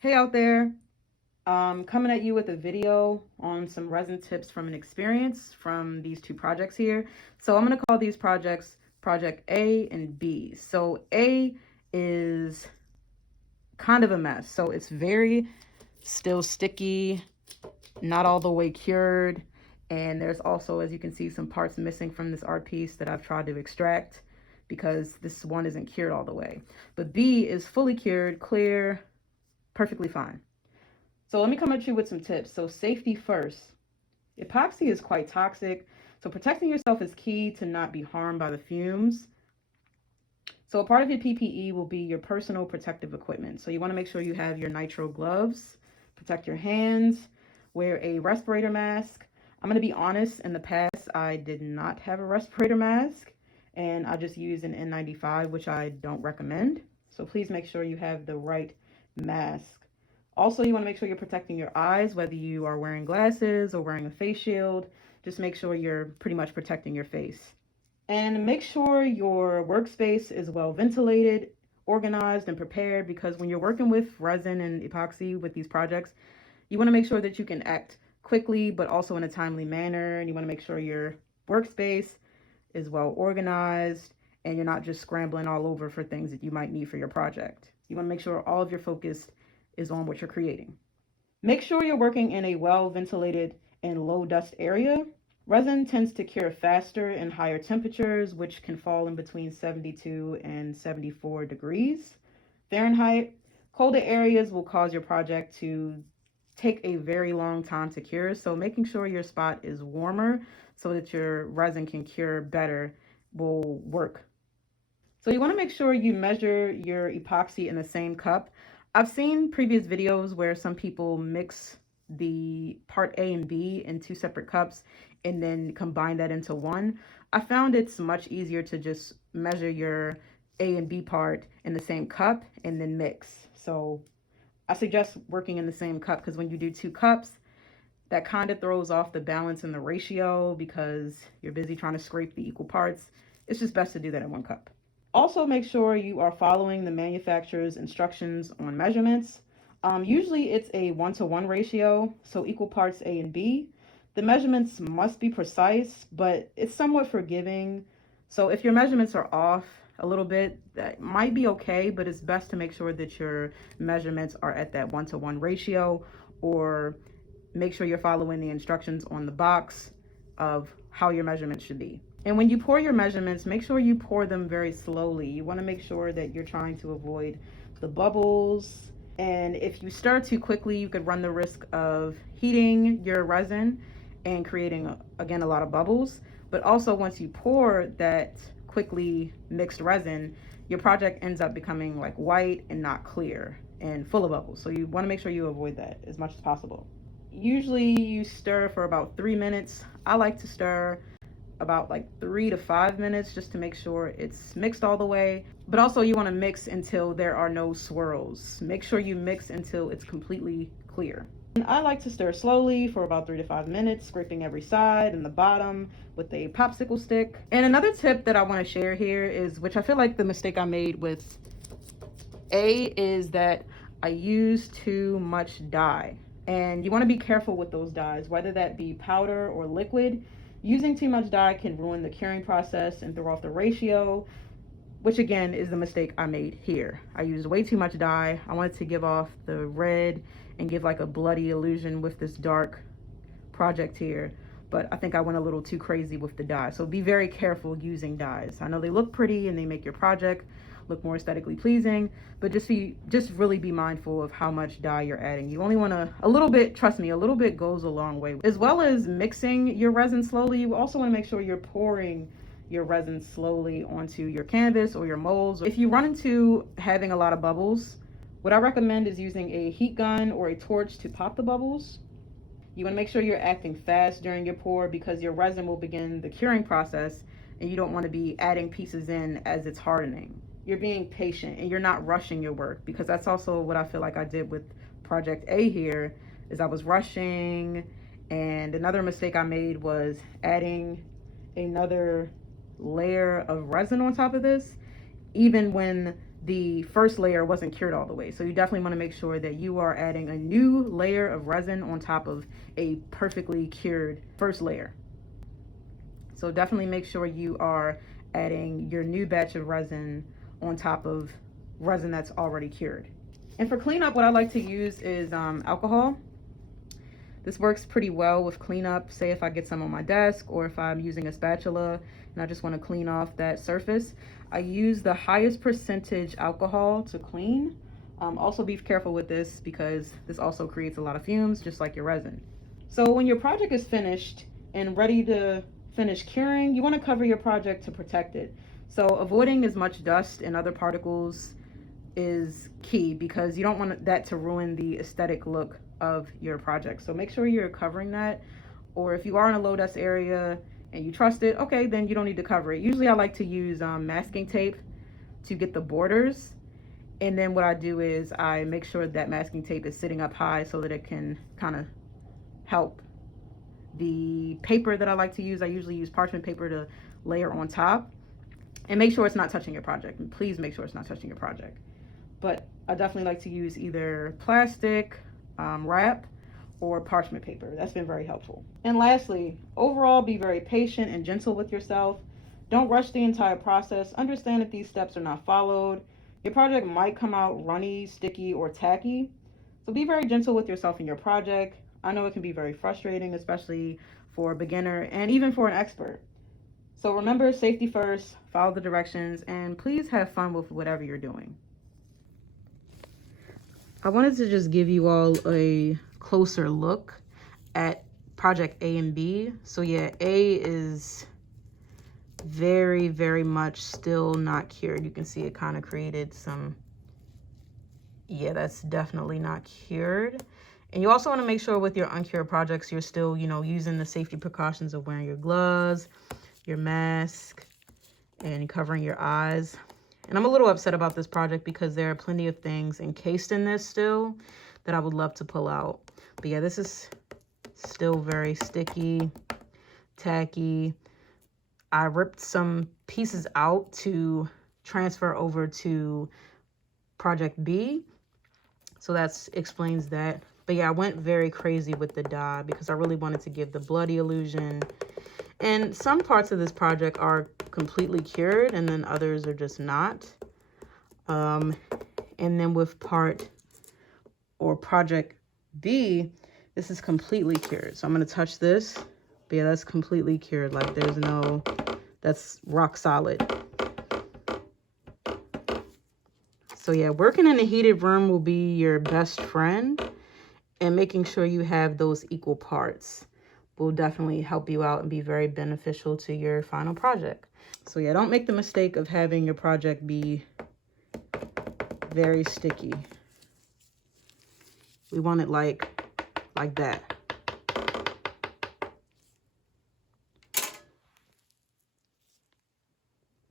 Hey out there, coming at you with a video on some resin tips from an experience from these two projects here. So I'm going to call these projects Project A and B. So A is kind of a mess. So it's very still sticky, not all the way cured. And there's also, as you can see, some parts missing from this art piece that I've tried to extract because this one isn't cured all the way. But B is fully cured, clear, perfectly fine. So let me come at you with some tips. So safety first. Epoxy is quite toxic, so protecting yourself is key to not be harmed by the fumes. So a part of your PPE will be your personal protective equipment. So you want to make sure you have your nitrile gloves, protect your hands, wear a respirator mask. I'm going to be honest, in the past I did not have a respirator mask and I just used an N95, which I don't recommend. So please make sure you have the right mask. Also, you want to make sure you're protecting your eyes, whether you are wearing glasses or wearing a face shield. Just make sure you're pretty much protecting your face. And make sure your workspace is well ventilated, organized, and prepared, because when you're working with resin and epoxy with these projects, you want to make sure that you can act quickly, but also in a timely manner. And you want to make sure your workspace is well organized and you're not just scrambling all over for things that you might need for your project. You want to make sure all of your focus is on what you're creating. Make sure you're working in a well ventilated and low dust area. Resin tends to cure faster in higher temperatures, which can fall in between 72 and 74 degrees Fahrenheit. Colder areas will cause your project to take a very long time to cure, so making sure your spot is warmer so that your resin can cure better will work. So you want to make sure you measure your epoxy in the same cup. I've seen previous videos where some people mix the part A and B in two separate cups and then combine that into one. I found it's much easier to just measure your A and B part in the same cup and then mix. So I suggest working in the same cup, because when you do two cups, that kind of throws off the balance and the ratio because you're busy trying to scrape the equal parts. It's just best to do that in one cup. Also, make sure you are following the manufacturer's instructions on measurements. Usually it's a 1-to-1 ratio, so equal parts A and B. The measurements must be precise, but it's somewhat forgiving. So if your measurements are off a little bit, that might be okay, but it's best to make sure that your measurements are at that 1-to-1 ratio, or make sure you're following the instructions on the box of how your measurements should be. And when you pour your measurements, make sure you pour them very slowly. You want to make sure that you're trying to avoid the bubbles. And if you stir too quickly, you could run the risk of heating your resin and creating, again, a lot of bubbles. But also, once you pour that quickly mixed resin, your project ends up becoming like white and not clear and full of bubbles. So you want to make sure you avoid that as much as possible. Usually you stir for about 3 minutes. I like to stir about like 3 to 5 minutes just to make sure it's mixed all the way. But also you want to mix until there are no swirls. Make sure you mix until it's completely clear. And I like to stir slowly for about 3 to 5 minutes, scraping every side and the bottom with a popsicle stick. And another tip that I want to share here is, which I feel like the mistake I made with A, is that I used too much dye. And you want to be careful with those dyes, whether that be powder or liquid. Using too much dye can ruin the curing process and throw off the ratio, which again is the mistake I made here. I used way too much dye. I wanted to give off the red and give like a bloody illusion with this dark project here, but I think I went a little too crazy with the dye. So be very careful using dyes. I know they look pretty and they make your project look more aesthetically pleasing, but just really be mindful of how much dye you're adding. You only want a little bit. Trust me, a little bit goes a long way. As well as mixing your resin slowly, you also want to make sure you're pouring your resin slowly onto your canvas or your molds. If you run into having a lot of bubbles, what I recommend is using a heat gun or a torch to pop the bubbles. You want to make sure you're acting fast during your pour, because your resin will begin the curing process and you don't want to be adding pieces in as it's hardening. You're being patient and you're not rushing your work, because that's also what I feel like I did with project A here, is I was rushing. And another mistake I made was adding another layer of resin on top of this, even when the first layer wasn't cured all the way. So you definitely want to make sure that you are adding a new layer of resin on top of a perfectly cured first layer. So definitely make sure you are adding your new batch of resin on top of resin that's already cured. And for cleanup, what I like to use is alcohol. This works pretty well with cleanup. Say if I get some on my desk, or if I'm using a spatula and I just want to clean off that surface, I use the highest percentage alcohol to clean. Also be careful with this because this also creates a lot of fumes, just like your resin. So when your project is finished and ready to finish curing, you want to cover your project to protect it. So avoiding as much dust and other particles is key because you don't want that to ruin the aesthetic look of your project. So make sure you're covering that, or if you are in a low dust area and you trust it, okay, then you don't need to cover it. Usually I like to use masking tape to get the borders, and then what I do is I make sure that masking tape is sitting up high so that it can kind of help. The paper that I like to use, I usually use parchment paper to layer on top, and make sure it's not touching your project. And please make sure it's not touching your project. But I definitely like to use either plastic wrap or parchment paper. That's been very helpful. And lastly, overall, be very patient and gentle with yourself. Don't rush the entire process. Understand if these steps are not followed, your project might come out runny, sticky, or tacky. So be very gentle with yourself and your project. I know it can be very frustrating, especially for a beginner and even for an expert. So remember, safety first, follow the directions, and please have fun with whatever you're doing. I wanted to just give you all a closer look at project A and B. So yeah, A is very, very much still not cured. You can see it kind of created some, yeah, that's definitely not cured. And you also want to make sure with your uncured projects, you're still, using the safety precautions of wearing your gloves, your mask, and covering your eyes. And I'm a little upset about this project because there are plenty of things encased in this still that I would love to pull out. But yeah, this is still very sticky, tacky. I ripped some pieces out to transfer over to project B. So that explains that. But yeah, I went very crazy with the dye because I really wanted to give the bloody illusion. And some parts of this project are completely cured and then others are just not. And then with project B, this is completely cured. So I'm going to touch this. But yeah, that's completely cured. Like that's rock solid. So yeah, working in a heated room will be your best friend, and making sure you have those equal parts will definitely help you out and be very beneficial to your final project. So yeah, don't make the mistake of having your project be very sticky. We want it like that.